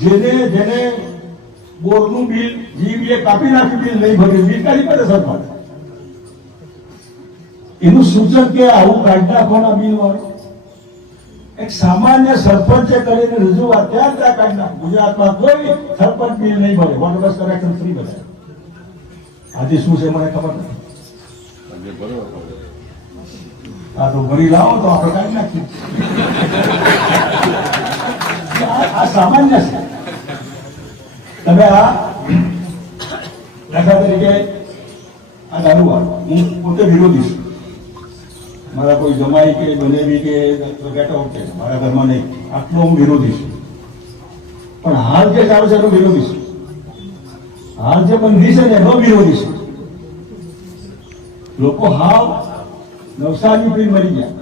જેને બોરનું bill GBA કાપી નાખ્યું, બિલ નહીં ભર્યું, બિલ કાઢી પડે સરકાર. એનું સૂચન કે આવું કાઢી નાખવાના બિલ વાળું એક સામાન્ય સરપંચે કરીને રજૂઆત ત્યાં ત્યાં કાઢી નાખ. ગુજરાતમાં કોઈ સરપંચ બિલ નહીં ભરે, વોટર બસ કનેક્શન ફ્રી ભરે. આજે શું છે મને ખબર નથી. આ તો ભરી લાવો તો આપણે કાઢી નાખીએ. આ સામાન્ય છે. તમે આ દાખલા તરીકે આ દારૂ હું પોતે વિરોધી છું. મારા કોઈ જમાઈ કે બનેવી કે ગેટ આઉટ છે મારા ઘરમાં નહીં, આટલો હું વિરોધી છું. પણ હાલ જે ચાલુ છે એનો વિરોધી છું. હાલ જે બંધી છે ને એનો વિરોધી છું. લોકો હાવ નવસારી પી મરી ગયા.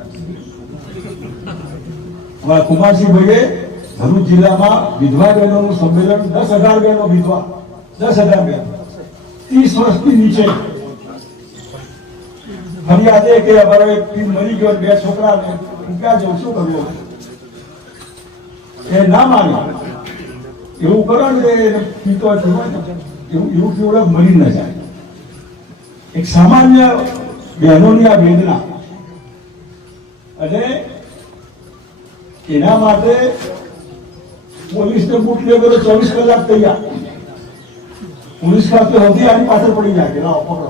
અમારા કુમારસિંહભાઈએ ભરૂચ જિલ્લામાં વિધવા બહેનોનું સંમેલન 10,000 બહેનો વિધવા 10,000 બહેનો 30 વર્ષથી નીચે ફરિયાદ કે અમારો એક પીર મરી ગયો, 2 છોકરા ક્યાં જવું, શું કરવું? એ ના માને એવું કરો ને પીતો એવું પીવડે મરી ન જાય. એક સામાન્ય બહેનોની આ વેદના અને એના માટે પોલીસને બુટ લે કરો 24 કલાક તૈયાર. પોલીસ ખાતે હતી આની પાછળ પડી જાય કે ના પકડો.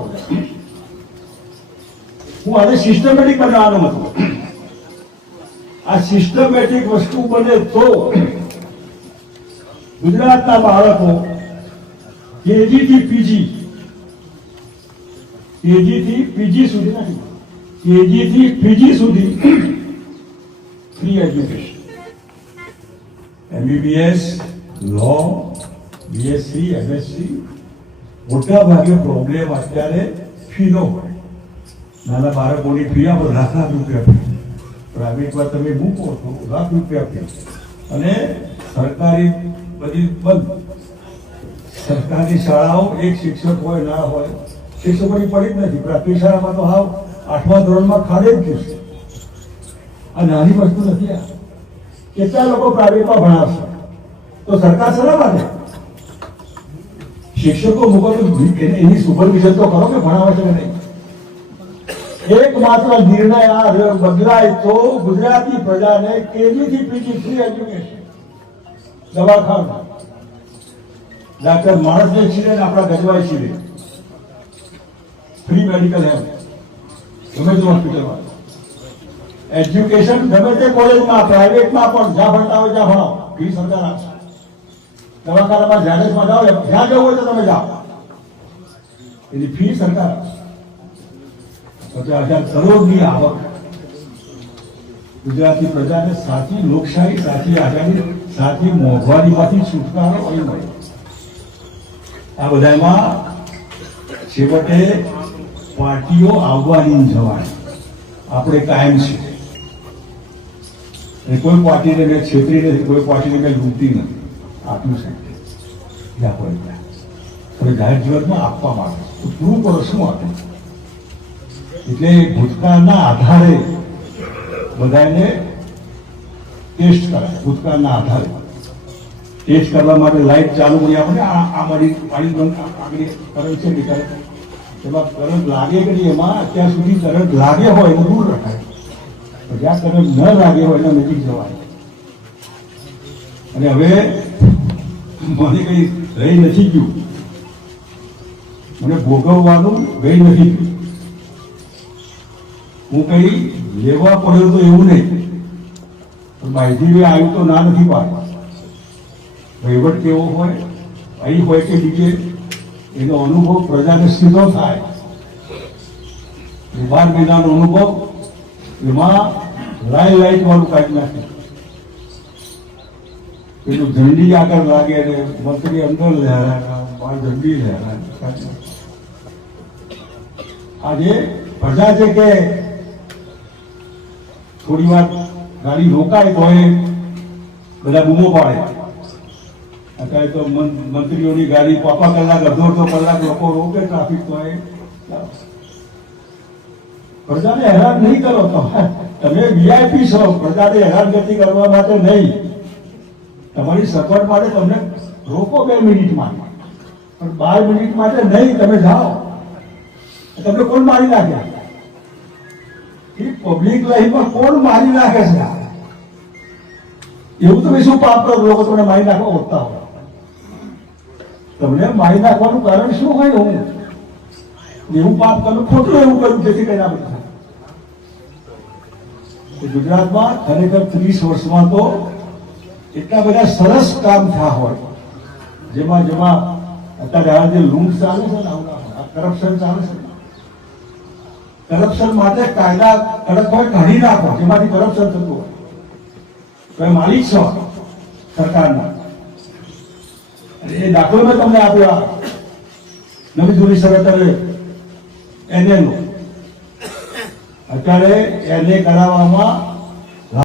હું આને સિસ્ટમેટિક બનાવવાનો મતલબ. આ સિસ્ટમેટિક વસ્તુ બને તો ગુજરાતના બાળકો કેજી થી પીજી સુધી ફ્રી એજ્યુકેશન, MBBS, લો, BSc, MSc. મોટા ભાગે પ્રોબ્લેમ અત્યારે ફીનો હોય. નાના બાળકોની ફી આપણે લાખ રૂપિયા ફી, પ્રાઇવેટમાં તમે મૂકો તો લાખ રૂપિયા ફી, અને સરકારી બધી બંધ. સરકારી શાળાઓ એક શિક્ષક હોય ના હોય, શિક્ષકોની પડી જ નથી. પ્રાથમિક શાળામાં તો હાવ 8મા ધોરણમાં ખાડે જ ગયું છે. આ નાની વસ્તુ નથી. આ કેટલા લોકો પ્રાઇવેટમાં ભણાવશે તો સરકાર શેના માટે? શિક્ષકો મૂકો એની સુપરવિઝન તો કરો કે ભણાવે છે કે નહીં. એકમાત્ર નિર્ણય આ બદલાય તો ગુજરાતી પ્રજાને કેજી થી પીજી ફ્રી એજ્યુકેશન, દવાખાના, ડાક્ટર માણસને છીરે ને આપણા ગજવાઈ છીરે, ફ્રી મેડિકલ હેલ્થ ગમે તે હોસ્પિટલમાં, એજ્યુકેશન ગમે તે કોલેજમાં પ્રાઇવેટમાં પણ જ્યાં ભણતા હોય ત્યાં ભણાવો, ફી સરકાર આપશે. દવાખાનામાં ઝાડેસમાં જાઓ, જ્યાં જવું હોય તો તમે જાઓ, એની ફી સરકાર આપશે. 50,000 કરોડની આવક ગુજરાતી પ્રજાને સાચી લોકશાહી, સાચી આઝાદી, સાચી મોંઘવારીમાંથી છુટકારો અહીં મળે. આ બધામાં છેવટે પાર્ટીઓ આવવાની જવાની આપણે કાયમ છે. કોઈ પાર્ટીને મેં છેતરી નથી, કોઈ પાર્ટીને મેં લૂંટી નથી. આપ્યું છે જ્યાં કોઈ ત્યાં હવે જાહેર જીવનમાં આપવા માંગે તો પૂરું કરો શું આપે. એટલે ભૂતકાળના આધારે બધાને ટેસ્ટ કરાય. ભૂતકાળના આધારે ટેસ્ટ કરવા માટે લાઇટ ચાલુ કરી આપણે આ મારી પાણી આગળ કરંટ છે નીકળે એમાં કરંટ લાગે કે નહીં, એમાં અત્યાર સુધી કરંટ લાગે હોય એને દૂર રખાય, જ્યાં કરંટ ન લાગે હોય એના નજીક જવાય. અને હવે મને કઈ રહી નથી ગયું, મને ભોગવવાનું રહી નથી ગયું. હું કઈ લેવા પડ્યો તો એવું નહીં, પણ માહિતી આવ્યું તો ના નથી પાડતા. વહીવટ કેવો હોય અહીં હોય કે બીજે, એનો અનુભવ પ્રજાને સીધો થાય. 12 મહિનાનો અનુભવ એમાં લાઇટ વાળું કાઢી નાખે, પેલું ઝંડી આગળ લાગે ને મંત્રી અંદર લહેરાય, ઝંડી લહેરાય. આજે પ્રજા છે કે થોડી વાર ગાડી રોકાય તો એ બધા બૂમો પાડે. અત્યારે તો મંત્રીઓની ગાડી પાપા કલાક અડધો કલાક લોકો રોકે ટ્રાફિક તો એ પ્રજાને હેરાન નહીં કરો. તમે VIP છો, પ્રજાને હેરાનગતિ કરવા માટે નહીં. તમારી સગવડ માટે તમને રોકો 2 મિનિટમાં, પણ 12 મિનિટ માટે નહીં. તમે જાઓ, તમને કોણ મારી નાખે? પબ્લિક લાઈફમાં કોણ મારી નાખે છે? એવું તમે શું પાપ કરો? લોકો તમને મારી નાખવા હોતા હોય. તમને મારી નાખવાનું કારણ શું હોય? હું એવું પાપ કરું, ખોટું એવું કર્યું જેથી કરી આપણે ગુજરાતમાં ખરેખર 30 વર્ષમાં તો એટલા બધા સરસ કામ થયા હોય, જેમાં અત્યારે આ જે લૂંટ ચાલે છે ને, કરપ્શન ચાલે છે, કરપ્શન માટે કાયદા કડક હોય, કાઢી નાખો જેમાંથી કરપ્શન થતું હોય. તમે માલિક છો સરકારના. એ દાખલો મેં તમને આપ્યો. નવી જૂની શરત એને અત્યારે એને કરાવવામાં